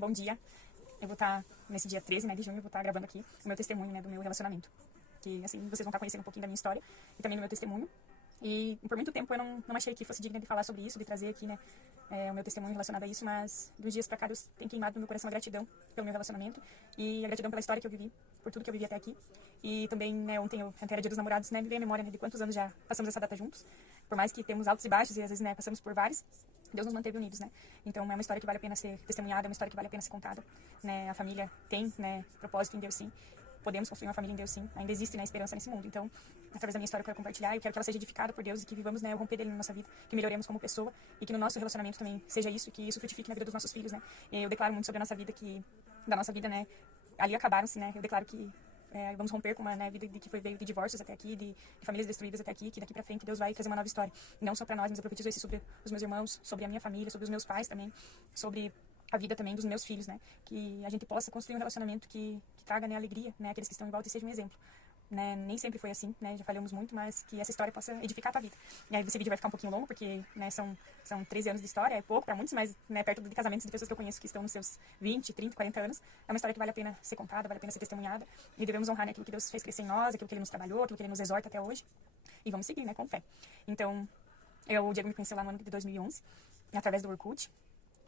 bom dia. Eu vou estar, nesse dia 13, né, de junho, eu vou estar gravando aqui o meu testemunho, né, do meu relacionamento. Que, assim, vocês vão estar conhecendo um pouquinho da minha história e também do meu testemunho. E por muito tempo eu não achei que fosse digna de falar sobre isso, de trazer aqui, né, o meu testemunho relacionado a isso, mas dos dias pra cá Deus tem queimado no meu coração a gratidão pelo meu relacionamento e a gratidão pela história que eu vivi, por tudo que eu vivi até aqui. E também, né, ontem era dia dos namorados, né, me veio a memória, né, de quantos anos já passamos essa data juntos. Por mais que temos altos e baixos e às vezes, né, passamos por vários, Deus nos manteve unidos, né? Então é uma história que vale a pena ser testemunhada, é uma história que vale a pena ser contada, né? A família tem, né, propósito em Deus, sim. Podemos construir uma família em Deus, sim. Ainda existe, né, esperança nesse mundo. Então, através da minha história eu quero compartilhar. Eu quero que ela seja edificada por Deus e que vivamos, né, o romper dele na nossa vida, que melhoremos como pessoa e que no nosso relacionamento também seja isso, que isso frutifique na vida dos nossos filhos, né? E eu declaro muito sobre a nossa vida da nossa vida, né? Ali acabaram-se, né? Eu declaro que vamos romper com uma, né, vida que veio de divórcios até aqui, de famílias destruídas até aqui, que daqui pra frente Deus vai trazer uma nova história. E não só pra nós, mas eu profetizo isso sobre os meus irmãos, sobre a minha família, sobre os meus pais também, sobre a vida também dos meus filhos, né? Que a gente possa construir um relacionamento que traga, né, alegria, né, aqueles que estão em volta e seja um exemplo. Né, nem sempre foi assim, né, já falhamos muito, mas que essa história possa edificar a tua vida. E aí esse vídeo vai ficar um pouquinho longo, porque, né, são 13 anos de história, é pouco para muitos, mas, né, perto de casamentos de pessoas que eu conheço que estão nos seus 20, 30, 40 anos, é uma história que vale a pena ser contada, vale a pena ser testemunhada, e devemos honrar, né, aquilo que Deus fez crescer em nós, aquilo que Ele nos trabalhou, aquilo que Ele nos exorta até hoje, e vamos seguir, né, com fé. Então, o Diego me conheceu lá no ano de 2011, através do Orkut.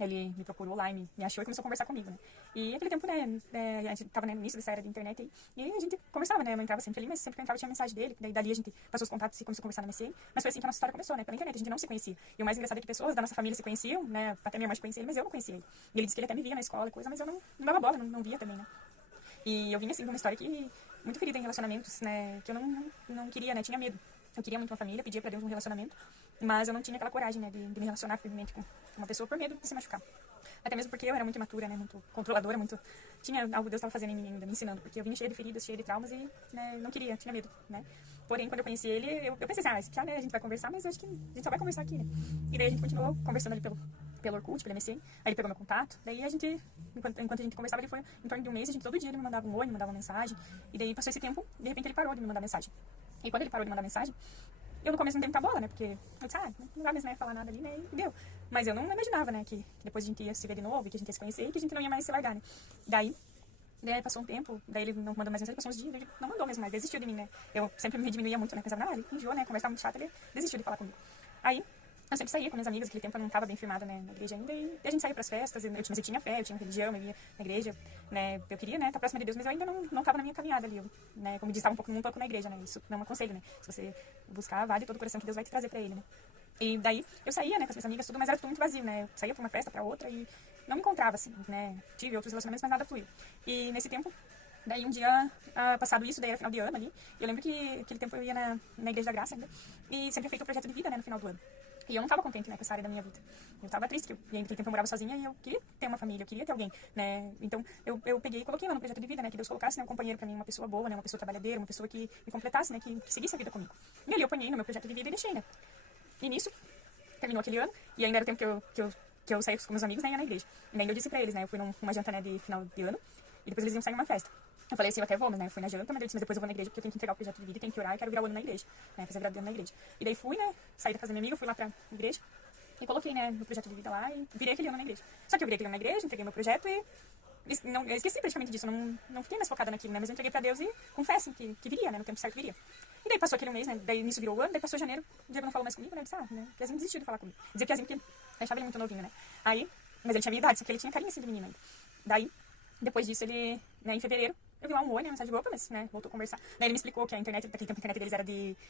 Ele me procurou lá e me achou e começou a conversar comigo, né? E naquele tempo, né, a gente tava, né, no início dessa era da internet aí, e a gente conversava, né? Eu não entrava sempre ali, mas sempre que eu entrava tinha mensagem dele. Daí dali a gente passou os contatos e começou a conversar no MSN. Mas foi assim que a nossa história começou, né? Pela internet, a gente não se conhecia. E o mais engraçado é que pessoas da nossa família se conheciam, né? Até minha irmã conhecia ele, mas eu não conhecia ele. E ele disse que ele até me via na escola e coisa, mas eu não dava bola, não via também, né? E eu vim, assim, de uma história que muito ferida em relacionamentos, né? Que eu não queria, né? Tinha medo. Eu queria muito uma família, pedia pra Deus um relacionamento, mas eu não tinha aquela coragem, né? De me relacionar firmemente com uma pessoa por medo de se machucar. Até mesmo porque eu era muito imatura, né? Muito controladora, tinha algo que Deus estava fazendo em mim ainda, me ensinando. Porque eu vim cheia de feridas, cheia de traumas e, né, não queria, tinha medo, né? Porém, quando eu conheci ele, eu pensei assim, já, né, a gente vai conversar, mas eu acho que a gente só vai conversar aqui, né? E daí a gente continuou conversando ali pelo Orkut, pelo MSN. Aí ele pegou meu contato. Daí a gente, enquanto a gente conversava, ele foi em torno de um mês, a gente todo dia ele me mandava um oi, me mandava uma mensagem. E daí passou esse tempo, de repente ele parou de me mandar mensagem. E quando ele parou de mandar mensagem, eu no começo não dei muita bola, né? Porque eu disse, não vai mais, né, falar nada ali, né? E deu. Mas eu não imaginava, né, que depois a gente ia se ver de novo, que a gente ia se conhecer e que a gente não ia mais se largar, né? Daí passou um tempo, daí ele não mandou mais mensagem, passou uns dias, ele não mandou mesmo mais, desistiu de mim, né? Eu sempre me diminuía muito, né? Pensava, ele enjoou, né? Conversava muito chato, ele desistiu de falar comigo. Aí eu sempre saía com minhas amigas, naquele tempo eu não estava bem firmada, né, na igreja ainda, e a gente saía pras festas, mas eu tinha fé, eu tinha religião, eu ia na igreja, né, eu queria, né, estar próxima de Deus, mas eu ainda não estava na minha caminhada ali, né, como diz, estava um pouco na igreja, né, isso não é um aconselho, né, se você buscar, vale todo o coração que Deus vai te trazer pra ele, né. E daí eu saía, né, com as minhas amigas, tudo, mas era tudo muito vazio, né, eu saía pra uma festa, pra outra, e não me encontrava, assim, né, tive outros relacionamentos, mas nada fluiu. E nesse tempo, daí um dia, passado isso, daí era final de ano ali, eu lembro que aquele tempo eu ia na Igreja da Graça ainda, e sempre feito o projeto de vida, né, no final do ano. E eu não estava contente, né, com essa área da minha vida. Eu estava triste, e naquele tempo eu morava sozinha e eu queria ter uma família, eu queria ter alguém, né. Então eu peguei e coloquei lá no projeto de vida, né, que Deus colocasse, né, um companheiro pra mim, uma pessoa boa, né, uma pessoa trabalhadeira, uma pessoa que me completasse, né, que seguisse a vida comigo. E ali eu ponhei no meu projeto de vida e deixei, né. E nisso, terminou aquele ano, e ainda era o tempo que eu saía com meus amigos, né, ia na igreja. E ainda eu disse pra eles, né, eu fui numa janta, né, de final de ano, e depois eles iam sair numa festa. Eu falei assim, eu até vou, mas, né, eu fui na janta, mas eu disse, mas depois eu vou na igreja porque eu tenho que entregar o projeto de vida, tenho que orar e quero virar o ano na igreja, né, fazer a virada do ano na igreja. E daí fui, né, saí da casa da minha amiga, fui lá pra igreja, e coloquei, né, meu projeto de vida lá e virei aquele ano na igreja. Só que eu virei aquele ano na igreja, entreguei meu projeto e eu esqueci praticamente disso, não fiquei mais focada naquilo, né, mas eu entreguei pra Deus e com fé, assim, que viria, né, no tempo certo viria. E daí passou aquele mês, né, daí nisso virou o ano, daí passou janeiro, o Diego não falou mais comigo, né, eu disse, né, o Piazinho desistiu de falar comigo. Dizia Piazinho porque eu achava ele muito novinho, né. Aí, mas ele tinha minha idade, só que ele tinha carinho assim de menino ainda. Daí, depois disso, ele, né, em fevereiro, eu vi lá um oi, né, mensagem de opa, mas, né, voltou a conversar. Daí ele me explicou que a internet, daquele tempo a internet deles era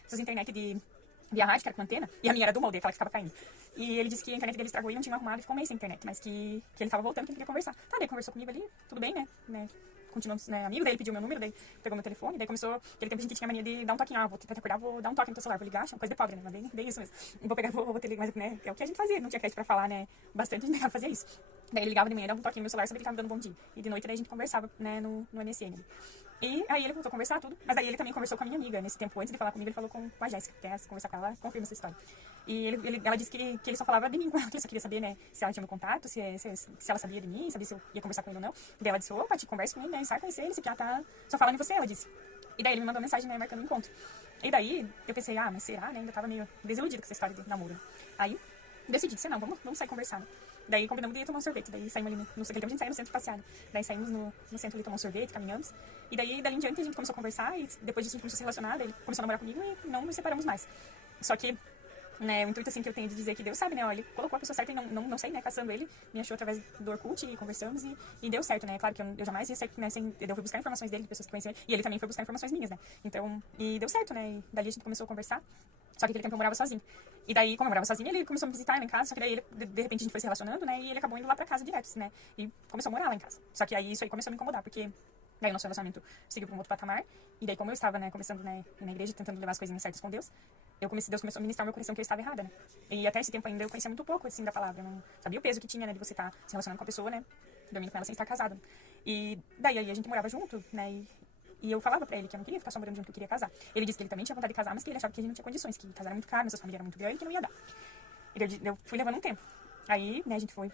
essas internet de via rádio, que era com antena, e a minha era do molde, aquela que ficava caindo. E ele disse que a internet dele estragou e não tinha arrumado e ficou um mês sem internet, mas que ele tava voltando, que ele queria conversar. Tá, daí conversou comigo ali, tudo bem, né, continuamos, né, amigo, daí ele pediu meu número, daí pegou meu telefone, daí começou, aquele tempo a gente tinha mania de dar um toquinho, vou tentar te acordar, vou dar um toque no teu celular, vou ligar, é uma coisa de pobre, né, mas bem isso mesmo. Vou pegar, vou te ligar, mas, né, é o que a gente fazia, não tinha crédito pra falar, né, bastante, a gente fazia isso. Daí ele ligava de manhã, dava um toquinho no meu celular, sabia que ele tava dando bom dia. E de noite daí a gente conversava, né, no MSN. E aí ele voltou a conversar tudo, mas aí ele também conversou com a minha amiga. Nesse tempo, antes de falar comigo, ele falou com a Jéssica, quer conversar com ela, confirma essa história. E ela disse que ele só falava de mim com ela, que ele só queria saber, né, se ela tinha meu contato, se ela sabia de mim, sabia se eu ia conversar com ele ou não. Daí ela disse, opa, te conversa com ele, né, sai conhecer ele, esse piá tá só falando em você, ela disse. E daí ele me mandou mensagem, né, marcando um encontro. E daí eu pensei, mas será, né, ainda tava meio desiludida com essa história de namoro. Aí decidi, disse, não, vamos sair conversar, né. Daí combinamos de ir tomar um sorvete. Daí saímos ali naquele tempo a gente saía no centro passear. Né? Daí saímos no centro ali tomar um sorvete, caminhamos. E daí, dali em diante, a gente começou a conversar. E depois disso, a gente começou a se relacionar. Daí ele começou a namorar comigo e não nos separamos mais. Só que, né, o intuito assim que eu tenho de dizer que Deus sabe, né? Ó, ele colocou a pessoa certa e não sei, né? Caçando ele, me achou através do Orkut e conversamos e deu certo, né? Claro que eu jamais ia certo, né? Eu fui buscar informações dele, de pessoas que conheciam ele, e ele também foi buscar informações minhas, né? Então, e deu certo, né? E dali a gente começou a conversar. Só que aquele tempo eu morava sozinho. E daí, como eu morava sozinho, ele começou a me visitar lá em casa. Só que daí, ele, de repente, a gente foi se relacionando, né? E ele acabou indo lá pra casa direto, né? E começou a morar lá em casa. Só que aí, isso aí começou a me incomodar, porque daí o nosso relacionamento seguiu pra um outro patamar. E daí, como eu estava, né, começando, né, na igreja, tentando levar as coisinhas certas com Deus, Deus começou a ministrar no meu coração que eu estava errada, né? E até esse tempo ainda eu conhecia muito pouco, assim, da palavra. Eu não sabia o peso que tinha, né, de você estar se relacionando com a pessoa, né? Dormindo com ela sem estar casado. E daí, aí a gente morava junto, né? E eu falava pra ele que eu não queria ficar só morando junto, que eu queria casar. Ele disse que ele também tinha vontade de casar, mas que ele achava que a gente não tinha condições, que casar era muito caro, nossa família era muito grande e que não ia dar. E eu fui levando um tempo. Aí, né, a gente foi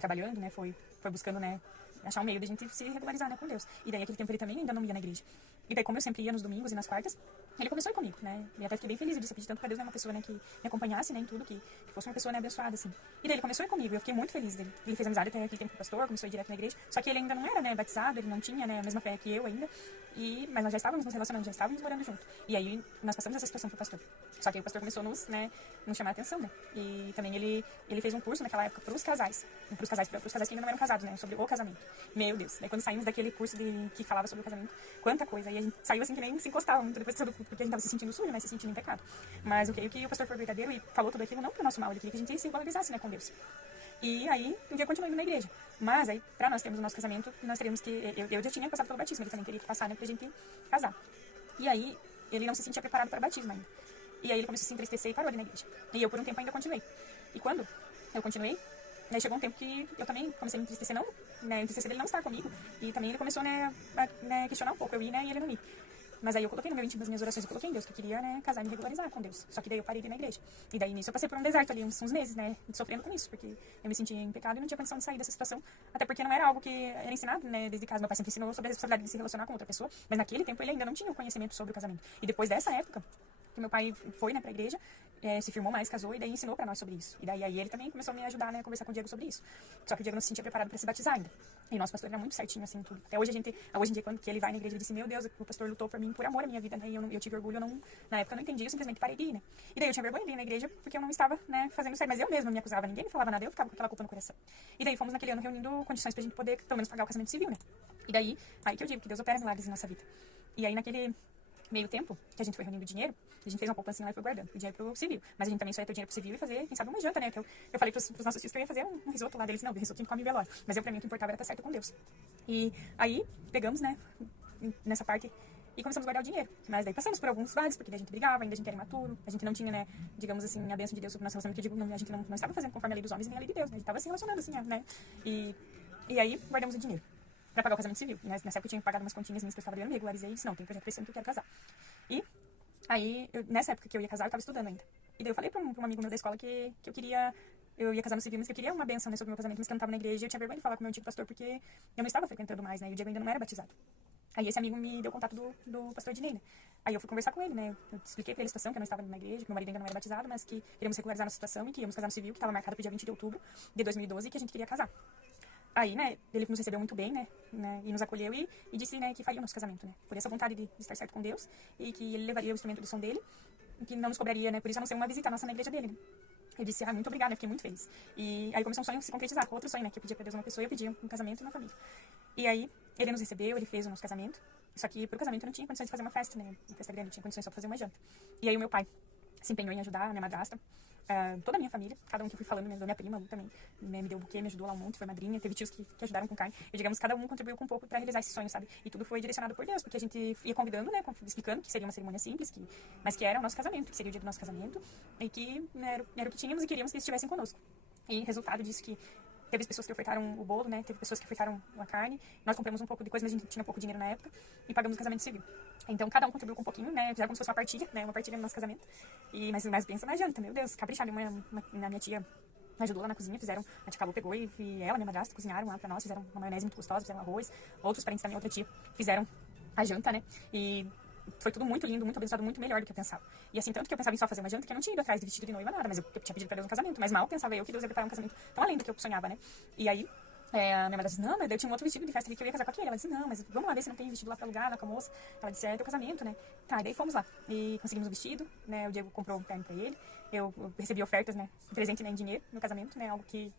trabalhando, né, foi buscando, né, achar um meio de a gente se regularizar, né, com Deus. E daí, aquele tempo, ele também ainda não ia na igreja. E daí, como eu sempre ia nos domingos e nas quartas, ele começou a ir comigo, né? E até fiquei bem feliz. Eu disse, eu pedi tanto pra Deus, né, uma pessoa, né, que me acompanhasse, né, em tudo, que fosse uma pessoa, né, abençoada, assim. E daí, ele começou a ir comigo. E eu fiquei muito feliz dele. Ele fez amizade até aquele tempo com o pastor, começou a ir direto na igreja. Só que ele ainda não era, né, batizado, ele não tinha, né, a mesma fé que eu ainda. Mas nós já estávamos nos relacionando, já estávamos morando junto. E aí, nós passamos essa situação pro pastor. Só que aí o pastor começou a nos chamar a atenção, né? E também ele fez um curso naquela época pros casais que ainda não eram casados, né? Sobre o casamento. Meu Deus. Daí quando saímos daquele curso que falava sobre o casamento, quanta coisa. E a gente saiu assim que nem se encostava muito depois do culto, porque a gente tava se sentindo sujo, né? Se sentindo em pecado. Mas eu creio que o pastor foi verdadeiro e falou tudo aquilo não pro nosso mal. Ele queria que a gente se valorizasse, né, com Deus. E aí, um dia eu continuei indo na igreja. Mas aí, pra nós termos o nosso casamento, nós teríamos que... Eu já tinha passado pelo batismo, ele também teria que passar, né, pra gente casar. E aí, ele não se sentia preparado para o batismo ainda. E aí ele começou a se entristecer e parou ali na igreja. E eu, por um tempo, ainda continuei. E quando eu continuei, né, chegou um tempo que eu também comecei a me entristecer, não, né, entristecer dele não estar comigo. E também ele começou, né, a questionar um pouco, eu ir, né, e ele não ir. Mas aí eu coloquei no meu íntimo das minhas orações, eu coloquei em Deus, que eu queria, né, casar e me regularizar com Deus. Só que daí eu parei de ir na igreja. E daí nisso eu passei por um deserto ali, uns meses, né, sofrendo com isso, porque eu me sentia em pecado e não tinha condição de sair dessa situação. Até porque não era algo que era ensinado, né, desde casa. Meu pai sempre ensinou sobre a responsabilidade de se relacionar com outra pessoa, mas naquele tempo ele ainda não tinha o conhecimento sobre o casamento. E depois dessa época, que meu pai foi, né, pra igreja, se firmou mais, casou, e daí ensinou pra nós sobre isso. E daí aí ele também começou a me ajudar, né, a conversar com o Diego sobre isso. Só que o Diego não se sentia preparado pra se batizar ainda. E nosso pastor era muito certinho, assim, tudo. Até hoje hoje em dia, quando que ele vai na igreja, ele disse, meu Deus, o pastor lutou por mim, por amor à minha vida, né, e eu tive orgulho, na época eu não entendi, eu simplesmente parei de ir, né. E daí eu tinha vergonha de ir na igreja, porque eu não estava, né, fazendo certo, mas eu mesma não me acusava, ninguém me falava nada, eu ficava com aquela culpa no coração. E daí fomos naquele ano reunindo condições pra gente poder, pelo menos, pagar o casamento civil, né. E daí, aí que eu digo que Deus opera milagres na nossa vida. E aí naquele meio tempo que a gente foi reunindo dinheiro, a gente fez uma poupancinha lá e foi guardando o dinheiro pro civil. Mas a gente também só ia ter o dinheiro pro civil e fazer, quem sabe, uma janta, né? Que eu falei pros nossos filhos que eu ia fazer um risoto lá deles. Não, risoto a gente come em velório. Mas eu, pra mim, o que importava era estar certo com Deus. E aí, pegamos, né, nessa parte e começamos a guardar o dinheiro. Mas daí passamos por alguns vales, porque daí a gente brigava, ainda a gente era imaturo, a gente não tinha, né, digamos assim, a bênção de Deus sobre o nosso relacionamento, que eu digo, não, a gente não estava fazendo conforme a lei dos homens nem a lei de Deus, né? A gente estava se relacionando assim, né? E aí, guardamos o dinheiro pra pagar o casamento civil. E nessa época eu tinha pagado umas continhas minhas que eu estava devendo, me regularizei e disse, não, tem um projeto crescendo que eu quero casar. E aí, nessa época que eu ia casar, eu estava estudando ainda. E daí eu falei pra um amigo meu da escola que eu ia casar no civil, mas que eu queria uma bênção, né, sobre o meu casamento, mas que eu não estava na igreja. E eu tinha vergonha de falar com o meu antigo pastor, porque eu não estava frequentando mais, né, e o Diego ainda não era batizado. Aí esse amigo me deu contato do pastor Dinei, né. Aí eu fui conversar com ele, né, eu expliquei pra ele a situação, que eu não estava na igreja, que meu marido ainda não era batizado, mas que queríamos regularizar a nossa situação e que íamos casar no civil, que estava marcado pro dia 20 de outubro de 2012 e que a gente queria casar. Aí, né, ele nos recebeu muito bem, né, e nos acolheu e disse, né, que faria o nosso casamento, né, por essa vontade de estar certo com Deus e que ele levaria o instrumento de som dele e que não nos cobraria, né, por isso a não ser uma visita nossa na igreja dele, né. Eu disse, muito obrigada, eu fiquei muito feliz. E aí começou um sonho a se concretizar, outro sonho, né, que eu pedia pra Deus uma pessoa e eu pedia um casamento e uma família. E aí, ele nos recebeu, ele fez o nosso casamento, só que pro casamento eu não tinha condições de fazer uma festa, né, uma festa grande, eu tinha condições só de fazer uma janta. E aí o meu pai se empenhou em ajudar a minha madrasta, toda a minha família, cada um que eu fui falando, né, da minha prima também, né, me deu um buquê, me ajudou lá um monte, foi madrinha, teve tios que ajudaram com carne, e digamos, cada um contribuiu com um pouco para realizar esse sonho, sabe? E tudo foi direcionado por Deus, porque a gente ia convidando, né, explicando que seria uma cerimônia simples, mas que era o nosso casamento, que seria o dia do nosso casamento, e que, né, era o que tínhamos e queríamos que eles estivessem conosco. E resultado disso que teve pessoas que ofertaram o bolo, né? Teve pessoas que ofertaram a carne. Nós compramos um pouco de coisa, mas a gente tinha pouco dinheiro na época. E pagamos o casamento civil. Então, cada um contribuiu com um pouquinho, né? Fizeram como se fosse uma partilha, né? Uma partilha no nosso casamento. Mas pensa na janta, meu Deus. Caprichado. Na minha tia ajudou lá na cozinha, fizeram... A tia Calu pegou e ela, minha madrasta, cozinharam lá pra nós. Fizeram uma maionese muito gostosa, fizeram arroz. Outros parentes da minha outra tia fizeram a janta, né? E foi tudo muito lindo, muito abençoado, muito melhor do que eu pensava. E assim, tanto que eu pensava em só fazer uma janta, que eu não tinha ido atrás de vestido de noiva, nada, mas eu tinha pedido pra Deus um casamento. Mas mal pensava eu que Deus ia preparar um casamento tão além do que eu sonhava, né? E aí, a minha mãe disse, não, mas eu tinha um outro vestido de festa ali que eu ia casar com aquele. Ela disse, não, mas vamos lá ver se não tem vestido lá pra alugar, lá com a moça. Ela disse, é teu casamento, né? Tá, e daí fomos lá. E conseguimos o vestido, né? O Diego comprou um terno pra ele. Eu recebi ofertas, né? Presente, né, em dinheiro no casamento, né? Algo que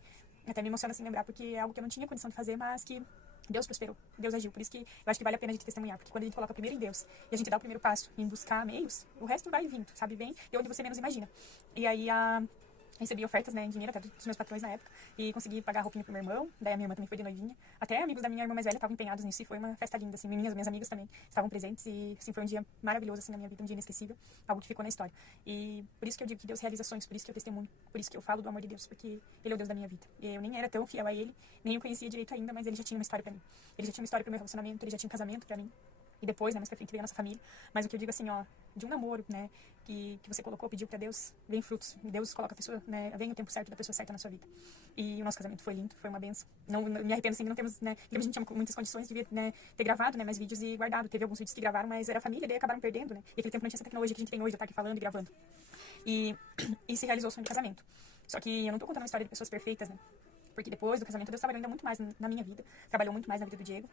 até me emociona assim lembrar, porque é algo que eu não tinha condição de fazer, mas que Deus prosperou, Deus agiu. Por isso que eu acho que vale a pena a gente testemunhar, porque quando a gente coloca primeiro em Deus e a gente dá o primeiro passo em buscar meios, o resto vai vindo, sabe, bem de onde você menos imagina. E aí recebi ofertas, né, em dinheiro até dos meus patrões na época e consegui pagar a roupinha pro meu irmão. Daí a minha irmã também foi de noivinha. Até amigos da minha irmã mais velha estavam empenhados nisso e foi uma festa linda, assim. Minhas amigas também estavam presentes e, assim, foi um dia maravilhoso, assim, na minha vida, um dia inesquecível, algo que ficou na história. E por isso que eu digo que Deus realiza sonhos, por isso que eu testemunho, por isso que eu falo do amor de Deus, porque Ele é o Deus da minha vida. E eu nem era tão fiel a Ele, nem o conhecia direito ainda, mas Ele já tinha uma história pra mim. Ele já tinha uma história pro meu relacionamento, Ele já tinha um casamento pra mim. E depois, né, mais pra frente veio a nossa família. Mas o que eu digo assim, ó, de um namoro, né, que você colocou, pediu pra Deus, vem frutos. Deus coloca a pessoa, né, vem o tempo certo da pessoa certa na sua vida. E o nosso casamento foi lindo, foi uma benção. Não me arrependo, assim, não temos, né, a gente tinha muitas condições, devia, né, ter gravado, né, mais vídeos e guardado. Teve alguns vídeos que gravaram, mas era família, daí acabaram perdendo, né. E aquele tempo não tinha essa tecnologia que a gente tem hoje, de estar aqui falando e gravando. E se realizou o sonho de casamento. Só que eu não tô contando uma história de pessoas perfeitas, né. Porque depois do casamento, Deus trabalhou ainda muito mais na minha vida. Trabalhou muito mais na vida do Diego.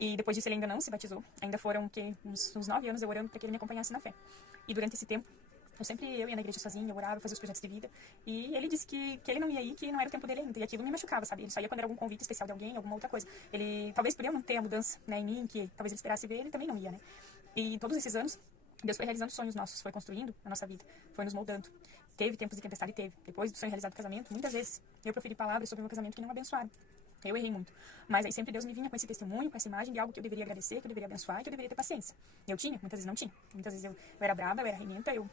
E depois disso, ele ainda não se batizou. Ainda foram uns 9 anos eu orando para que ele me acompanhasse na fé. E durante esse tempo, eu ia na igreja sozinha, eu orava, eu fazia os projetos de vida. E ele disse que ele não ia ir, que não era o tempo dele ainda. E aquilo me machucava, sabe? Ele só ia quando era algum convite especial de alguém, alguma outra coisa. Ele, talvez por eu não ter a mudança, né, em mim, que talvez ele esperasse ver, ele também não ia, né? E todos esses anos, Deus foi realizando sonhos nossos, foi construindo a nossa vida, foi nos moldando. Teve tempos de tempestade, teve. Depois do sonho realizado do casamento, muitas vezes eu proferi palavras sobre o meu casamento que não abençoaram. Eu errei muito. Mas aí sempre Deus me vinha com esse testemunho, com essa imagem de algo que eu deveria agradecer, que eu deveria abençoar, que eu deveria ter paciência. Eu tinha, muitas vezes não tinha. Muitas vezes eu era brava, eu era rementa, eu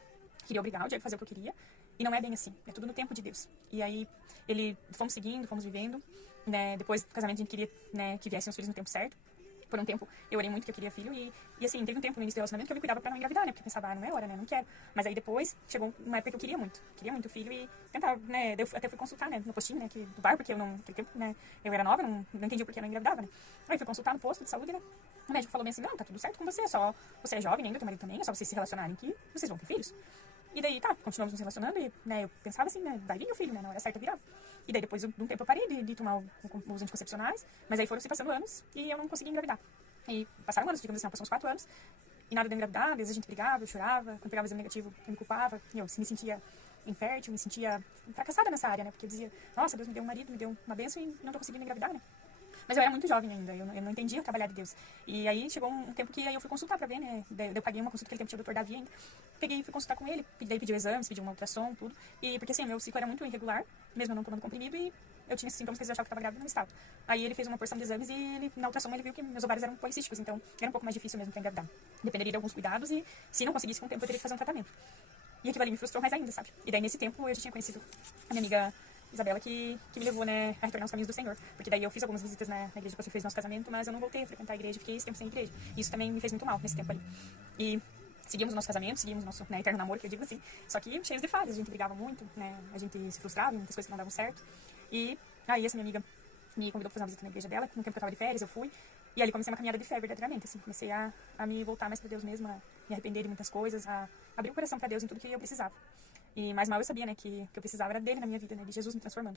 queria obrigar o Diego a fazer o que eu queria. E não é bem assim. É tudo no tempo de Deus. E aí, fomos seguindo, fomos vivendo. Né? Depois do casamento, a gente queria, né, que viessem os filhos no tempo certo. Por um tempo, eu orei muito que eu queria filho. E assim, teve um tempo no início do relacionamento que eu me cuidava pra não engravidar, né? Porque eu pensava, não é hora, né? Não quero. Mas aí depois, chegou uma época que eu queria muito filho e tentava, né? Eu até fui consultar, né? No postinho, né? Do bar, porque eu não, naquele tempo, né? Eu era nova, não entendia por que eu não engravidava, né? Aí fui consultar no posto de saúde, né? O médico falou bem assim, não, tá tudo certo com você, você é jovem ainda, teu marido também, é só vocês se relacionarem que vocês vão ter filhos. E daí, tá, continuamos nos relacionando e, né, eu pensava assim, né, vai vir o filho, né, na hora certa virava. E daí, depois de um tempo, eu parei de tomar os anticoncepcionais, mas aí foram se passando anos e eu não conseguia engravidar. E passaram anos, digamos assim, passaram uns 4 anos, e nada de engravidar, às vezes a gente brigava, eu chorava, quando pegava exame negativo, eu me culpava, eu me sentia infértil, me sentia fracassada nessa área, né, porque eu dizia, nossa, Deus me deu um marido, me deu uma bênção e não tô conseguindo engravidar, né. Mas eu era muito jovem ainda, eu não entendia o trabalhar de Deus. E aí chegou um tempo que aí eu fui consultar pra ver, né? Eu paguei uma consulta, aquele tempo tinha o Dr. Davi ainda. Peguei e fui consultar com ele, daí pediu exames, pediu uma ultrassom, tudo. E porque assim, meu ciclo era muito irregular, mesmo eu não tomando comprimido, e eu tinha esses sintomas que eles achavam que eu estava grávida e não estava. Aí ele fez uma porção de exames e na ultrassom ele viu que meus ovários eram policísticos, então era um pouco mais difícil mesmo pra engravidar. Dependeria de alguns cuidados e se não conseguisse com o tempo eu teria que fazer um tratamento. E aquilo ali me frustrou mais ainda, sabe? E daí nesse tempo eu já tinha conhecido a minha amiga Isabela, que me levou, né, a retornar aos caminhos do Senhor. Porque daí eu fiz algumas visitas na igreja que você fez no nosso casamento, mas eu não voltei a frequentar a igreja, fiquei esse tempo sem igreja. E isso também me fez muito mal nesse tempo ali. E seguimos o nosso casamento, seguimos o nosso, né, eterno namoro, que eu digo assim. Só que cheios de falhas, a gente brigava muito, né, a gente se frustrava, muitas coisas que não davam certo. E aí essa minha amiga me convidou para fazer uma visita na igreja dela, no tempo que eu tava de férias, eu fui. E ali comecei uma caminhada de fé, verdadeiramente, assim, comecei a me voltar mais para Deus mesmo, a me arrepender de muitas coisas, a abrir o coração para Deus em tudo que eu precisava. E mais mal eu sabia, né, que eu precisava era dele na minha vida, né, de Jesus me transformando.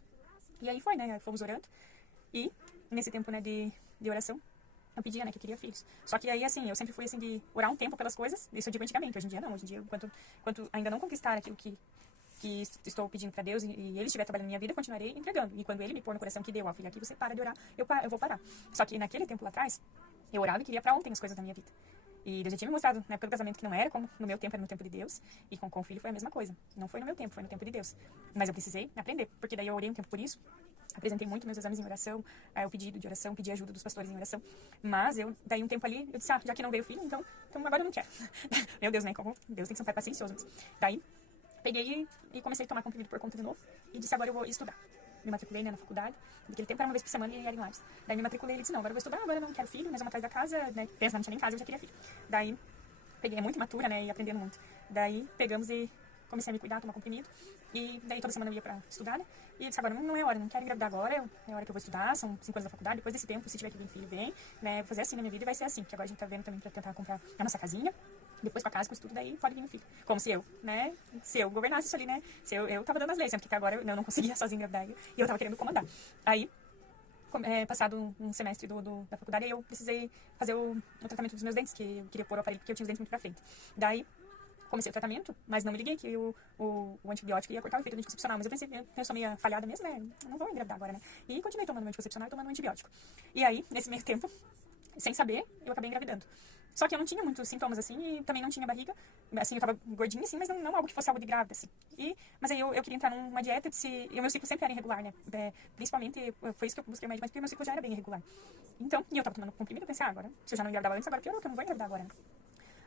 E aí foi, né, fomos orando. E nesse tempo, né, de oração, eu pedia, né, que eu queria filhos. Só que aí, assim, eu sempre fui, assim, de orar um tempo pelas coisas. Isso eu digo antigamente, hoje em dia não. Hoje em dia, enquanto ainda não conquistar aquilo que estou pedindo para Deus e Ele estiver trabalhando na minha vida, eu continuarei entregando. E quando Ele me pôr no coração que deu, ó, filha, aqui você para de orar, eu vou parar. Só que naquele tempo lá atrás, eu orava e queria para ontem as coisas da minha vida. E Deus já tinha me mostrado na época do casamento que não era como no meu tempo, era no tempo de Deus. E com o filho foi a mesma coisa. Não foi no meu tempo, foi no tempo de Deus. Mas eu precisei aprender, porque daí eu orei um tempo por isso. Apresentei muito meus exames em oração, o pedido de oração, pedi ajuda dos pastores em oração. Mas daí um tempo ali, eu disse, já que não veio o filho, então agora eu não quero. Meu Deus, né? Como Deus tem que ser um pai paciencioso. Daí, peguei e comecei a tomar comprimido por conta de novo. E disse, agora eu vou estudar. Me matriculei, né, na faculdade. Naquele tempo era uma vez por semana e era em Lares. Daí me matriculei e disse, não, agora eu vou estudar, agora eu não quero filho, mas vamos atrás da casa, né? Pensa, não tinha nem casa, eu já queria filho. Daí, peguei, muito imatura, né, e aprendendo muito. Daí, pegamos e comecei a me cuidar, tomar comprimido. E daí toda semana eu ia pra estudar, né? E eu disse, agora não é hora, não quero engravidar agora, é hora que eu vou estudar, são 5 anos da faculdade, depois desse tempo, se tiver que vir filho, vem, né? Vou fazer assim na minha vida e vai ser assim, que agora a gente tá vendo também pra tentar comprar a nossa casinha. depois com a casa, com isso tudo, daí pode vir o filho. Como se eu, né? Se eu governasse isso ali, né? Se eu tava dando as leis, né? Porque até agora eu não conseguia sozinha engravidar e eu tava querendo comandar. Aí, passado um semestre da faculdade, eu precisei fazer o tratamento dos meus dentes, que eu queria pôr o aparelho porque eu tinha os dentes muito pra frente. Daí, comecei o tratamento, mas não me liguei que o antibiótico ia cortar o efeito do anticoncepcional. Mas eu pensei, eu sou meio falhada mesmo, né? Eu não vou engravidar agora, né? E continuei tomando anticoncepcional e tomando antibiótico. E aí, nesse meio tempo, sem saber, eu acabei engravidando. Só que eu não tinha muitos sintomas, assim, e também não tinha barriga. Assim, eu tava gordinha, assim, mas não algo que fosse algo de grávida, assim. Mas aí eu queria entrar numa dieta, e o meu ciclo sempre era irregular, né? Principalmente, foi isso que eu busquei mais, mas porque o meu ciclo já era bem irregular. Então, e eu tava tomando comprimido, eu pensei, agora, se eu já não engravidava antes, agora piorou, que eu não vou engravidar agora, né?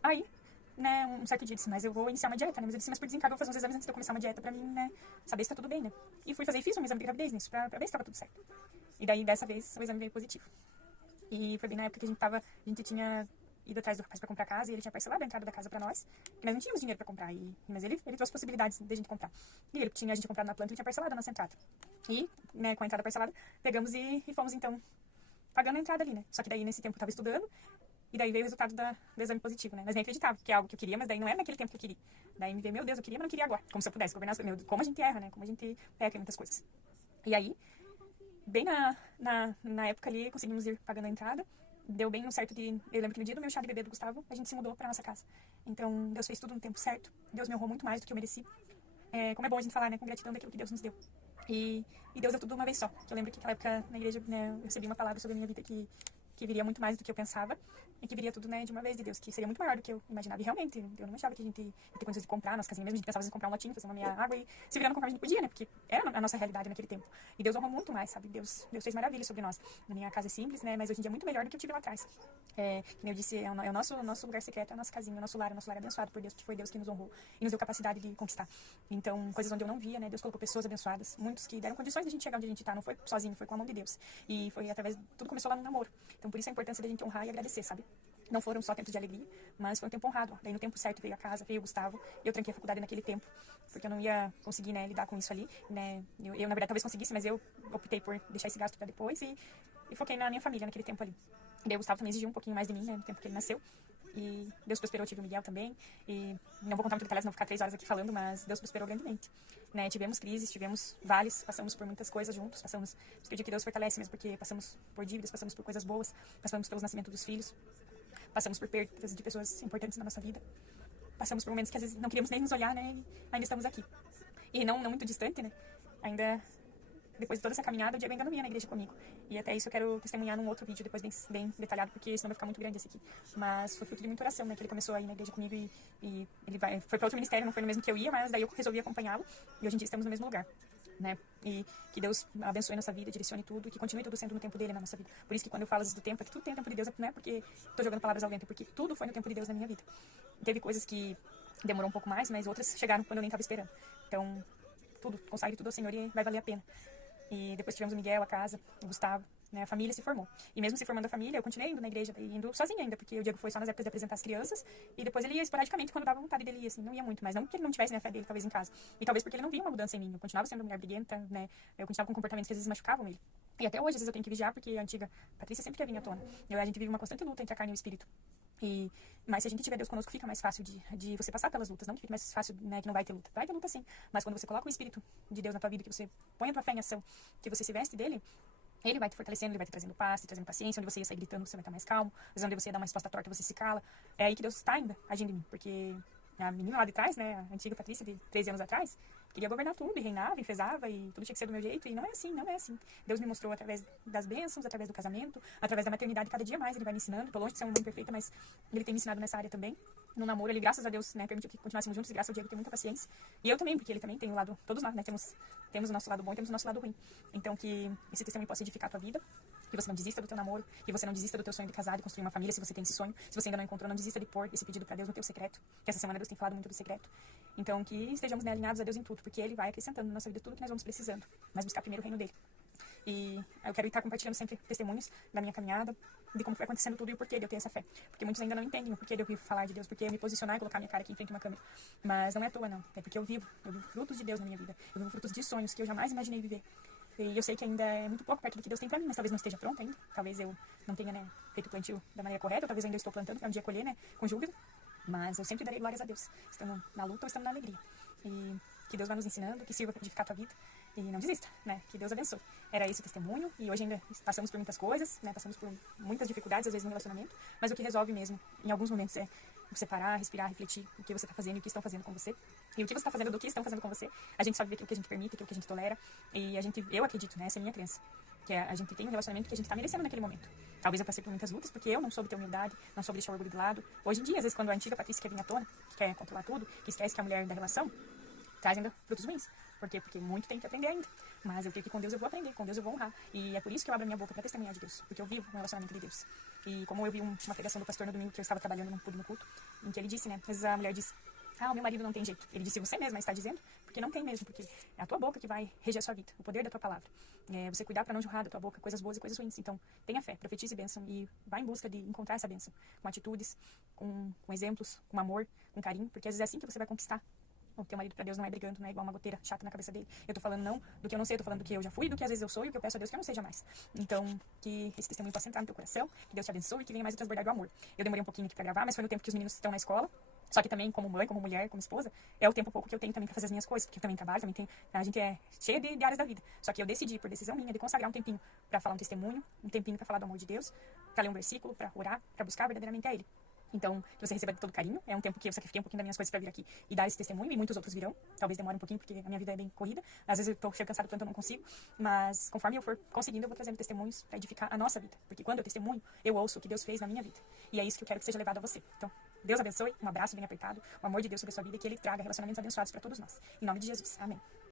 Aí, né, um certo dia eu disse, mas eu vou iniciar uma dieta, né? Mas eu disse, mas por desencargo eu vou fazer uns exames antes de eu começar uma dieta pra mim, né? Saber se tá tudo bem, né? E fui fazer e fiz um exame de gravidez nisso, pra ver se tava tudo certo. E daí, dessa vez, o exame veio positivo. E foi bem na época que a gente tinha ido atrás do rapaz pra comprar casa e ele tinha parcelado a entrada da casa pra nós. E nós não tínhamos dinheiro pra comprar, mas ele trouxe possibilidades de a gente comprar. E ele tinha a gente comprado na planta e tinha parcelado a nossa entrada. E, né, com a entrada parcelada, pegamos e fomos, então, pagando a entrada ali, né? Só que daí, nesse tempo, eu tava estudando. E daí veio o resultado do exame positivo, né? Mas nem acreditava, que é algo que eu queria, mas daí não era naquele tempo que eu queria. Daí me veio, meu Deus, eu queria, mas não queria agora. Como se eu pudesse governar, como a gente erra, né? Como a gente peca em muitas coisas. E aí, bem na época ali, conseguimos ir pagando a entrada. Deu bem no certo de... Eu lembro que no dia do meu chá de bebê do Gustavo, a gente se mudou pra nossa casa. Então, Deus fez tudo no tempo certo. Deus me honrou muito mais do que eu mereci. Como é bom a gente falar, né? Com gratidão daquilo que Deus nos deu. E Deus deu tudo de uma vez só. Que eu lembro que naquela época, na igreja, né, eu recebi uma palavra sobre a minha vida que viria muito mais do que eu pensava. E que viria tudo, né, de uma vez de Deus. Que seria muito maior do que eu imaginava. E realmente, eu não achava que a gente ia ter condições de comprar nossa casinha mesmo. A gente pensava em comprar um lotinho, fazer uma meia água. E se virar não comprar, a gente podia, né? Porque era a nossa realidade naquele tempo. E Deus honrou muito mais, sabe? Deus fez maravilhas sobre nós. A minha casa é simples, né? Mas hoje em dia é muito melhor do que eu tive lá atrás. Como eu disse, é o nosso lugar secreto, é a nossa casinha, o nosso lar é abençoado por Deus, porque foi Deus que nos honrou e nos deu capacidade de conquistar. Então, coisas onde eu não via, né? Deus colocou pessoas abençoadas, muitos que deram condições de a gente chegar onde a gente tá. Não foi sozinho, foi com a mão de Deus. E foi através... Tudo começou lá no namoro. Então, por isso a importância da gente honrar e agradecer, sabe? Não foram só tempos de alegria, mas foi um tempo honrado. Daí, no tempo certo, veio a casa, veio o Gustavo. Eu tranquei a faculdade naquele tempo, porque eu não ia conseguir, né, lidar com isso ali, né? Eu, na verdade, talvez conseguisse, mas eu optei por deixar esse gasto pra depois e foquei na minha família naquele tempo ali. E daí o Gustavo também exigiu um pouquinho mais de mim, né, no tempo que ele nasceu. E Deus prosperou, tive o Miguel também. E não vou contar muito detalhes, não vou ficar 3 horas aqui falando, mas Deus prosperou grandemente. Né, tivemos crises, tivemos vales, passamos por muitas coisas juntos, pedir que Deus fortalece mesmo, porque passamos por dívidas, passamos por coisas boas, passamos pelo nascimento dos filhos, passamos por perdas de pessoas importantes na nossa vida, passamos por momentos que às vezes não queríamos nem nos olhar, né, e ainda estamos aqui. E não muito distante, né, ainda... Depois de toda essa caminhada, o Diego ainda não ia na igreja comigo. E até isso eu quero testemunhar num outro vídeo, depois bem detalhado, porque senão vai ficar muito grande esse aqui. Mas foi fruto de muita oração, né? Que ele começou a ir na igreja comigo e ele foi para outro ministério, não foi no mesmo que eu ia, mas daí eu resolvi acompanhá-lo. E hoje em dia estamos no mesmo lugar, né? E que Deus abençoe nossa vida, direcione tudo, e que continue tudo sendo no tempo dele na nossa vida. Por isso que quando eu falo do tempo, é que tudo tem tempo de Deus, não é porque tô jogando palavras ao vento, é porque tudo foi no tempo de Deus na minha vida. Teve coisas que demorou um pouco mais, mas outras chegaram quando eu nem estava esperando. Então, tudo, consagre tudo ao Senhor e vai valer a pena. E depois tivemos o Miguel, a casa, o Gustavo, né? A família se formou. E mesmo se formando a família, eu continuei indo na igreja, indo sozinha ainda, porque o Diego foi só nas épocas de apresentar as crianças, e depois ele ia esporadicamente quando dava vontade dele ir, assim, não ia muito, mas não porque ele não tivesse, né, a fé dele, talvez, em casa. E talvez porque ele não via uma mudança em mim. Eu continuava sendo mulher briguenta, né? Eu continuava com comportamentos que às vezes machucavam ele. E até hoje, às vezes, eu tenho que vigiar, porque a antiga Patrícia sempre quer vir à tona. A gente vive uma constante luta entre a carne e o espírito. Mas se a gente tiver Deus conosco, fica mais fácil de você passar pelas lutas. Não que fique mais fácil, né, que não vai ter luta. Vai ter luta sim. Mas quando você coloca o Espírito de Deus na tua vida, que você põe a tua fé em ação, que você se veste dele, ele vai te fortalecendo, ele vai te trazendo paz, te trazendo paciência. Onde você ia sair gritando, você vai estar mais calmo. Às vezes onde você ia dar uma resposta torta, você se cala. É aí que Deus está ainda agindo em mim. Porque a menina lá de trás, né, a antiga Patrícia de 13 anos atrás, queria governar tudo, e reinava, e fezava, e tudo tinha que ser do meu jeito, e não é assim, não é assim. Deus me mostrou através das bênçãos, através do casamento, através da maternidade, cada dia mais ele vai me ensinando. Tô longe de ser uma mãe perfeita, mas ele tem me ensinado nessa área também. No namoro, ele, graças a Deus, né, permitiu que continuássemos juntos, e graças ao Diego tem muita paciência. E eu também, porque ele também tem o lado, todos nós, né, temos o nosso lado bom e temos o nosso lado ruim. Então, que esse testemunho possa edificar a tua vida, que você não desista do teu namoro, que você não desista do teu sonho de casar, de construir uma família, se você tem esse sonho. Se você ainda não encontrou, não desista de pôr esse pedido para Deus no teu secreto, que essa semana Deus tem falado muito do secreto. Então, que estejamos, né, alinhados a Deus em tudo, porque Ele vai acrescentando na nossa vida tudo que nós vamos precisando, mas buscar primeiro o reino dele. E eu quero estar compartilhando sempre testemunhos da minha caminhada, de como foi acontecendo tudo e o porquê de eu ter essa fé. Porque muitos ainda não entendem o porquê de eu vir falar de Deus, porque eu me posicionar e colocar minha cara aqui em frente a uma câmera. Mas não é à toa, não. É porque eu vivo frutos de Deus na minha vida. Eu vivo frutos de sonhos que eu jamais imaginei viver. E eu sei que ainda é muito pouco perto do que Deus tem pra mim, mas talvez não esteja pronto ainda. Talvez eu não tenha, né, feito o plantio da maneira correta, ou talvez ainda eu estou plantando para um dia colher, né, com júbilo. Mas eu sempre darei glórias a Deus, estando na luta ou estando na alegria. E que Deus vai nos ensinando, que sirva para edificar a tua vida. E não desista, né? Que Deus abençoe. Era esse o testemunho, e hoje ainda passamos por muitas coisas, né? Passamos por muitas dificuldades, às vezes, no relacionamento, mas o que resolve mesmo, em alguns momentos, é você parar, respirar, refletir o que você está fazendo e o que estão fazendo com você. E o que você está fazendo do que estão fazendo com você. A gente sabe ver aquilo que a gente permite, aquilo que a gente tolera, e eu acredito, né? Essa é a minha crença. Que a gente tem um relacionamento que a gente está merecendo naquele momento. Talvez eu passei por muitas lutas, porque eu não soube ter humildade, não soube deixar o orgulho do lado. Hoje em dia, às vezes, quando a antiga Patrícia quer vir à tona, que quer controlar tudo, que esquece que é a mulher da relação, traz ainda frutos ruins. Por quê? Porque muito tem que aprender ainda. Mas eu creio que com Deus eu vou aprender, com Deus eu vou honrar. E é por isso que eu abro a minha boca para testemunhar de Deus. Porque eu vivo um relacionamento de Deus. E como eu vi uma pregação do pastor no domingo, que eu estava trabalhando no culto, em que ele disse, né? Às vezes a mulher diz, o meu marido não tem jeito. Ele disse, você mesma está dizendo, porque não tem mesmo. Porque é a tua boca que vai reger a sua vida. O poder da tua palavra. É você cuidar para não jorrar da tua boca coisas boas e coisas ruins. Então, tenha fé, profetize bênção e vá em busca de encontrar essa bênção. Com atitudes, com exemplos, com amor, com carinho. Porque às vezes é assim que você vai conquistar. O teu marido pra Deus não é brigando, não é igual uma goteira chata na cabeça dele. Eu tô falando não do que eu não sei, eu tô falando do que eu já fui, do que às vezes eu sou e o que eu peço a Deus que eu não seja mais. Então, que esse testemunho possa entrar no teu coração, que Deus te abençoe e que venha mais o transbordar do amor. Eu demorei um pouquinho aqui pra gravar, mas foi no tempo que os meninos estão na escola. Só que também, como mãe, como mulher, como esposa, é o tempo pouco que eu tenho também pra fazer as minhas coisas, porque eu também trabalho, a gente é cheia de áreas da vida. Só que eu decidi, por decisão minha, de consagrar um tempinho pra falar um testemunho, um tempinho pra falar do amor de Deus, pra ler um versículo, pra orar, pra buscar verdadeiramente a Ele. Então, que você receba de todo carinho. É um tempo que eu sacrifiquei um pouquinho das minhas coisas para vir aqui e dar esse testemunho, e muitos outros virão. Talvez demore um pouquinho, porque a minha vida é bem corrida. Às vezes eu tô cheio cansado, tanto eu não consigo. Mas, conforme eu for conseguindo, eu vou trazendo testemunhos para edificar a nossa vida. Porque quando eu testemunho, eu ouço o que Deus fez na minha vida. E é isso que eu quero que seja levado a você. Então, Deus abençoe, um abraço bem apertado, o amor de Deus sobre a sua vida e que Ele traga relacionamentos abençoados para todos nós. Em nome de Jesus. Amém.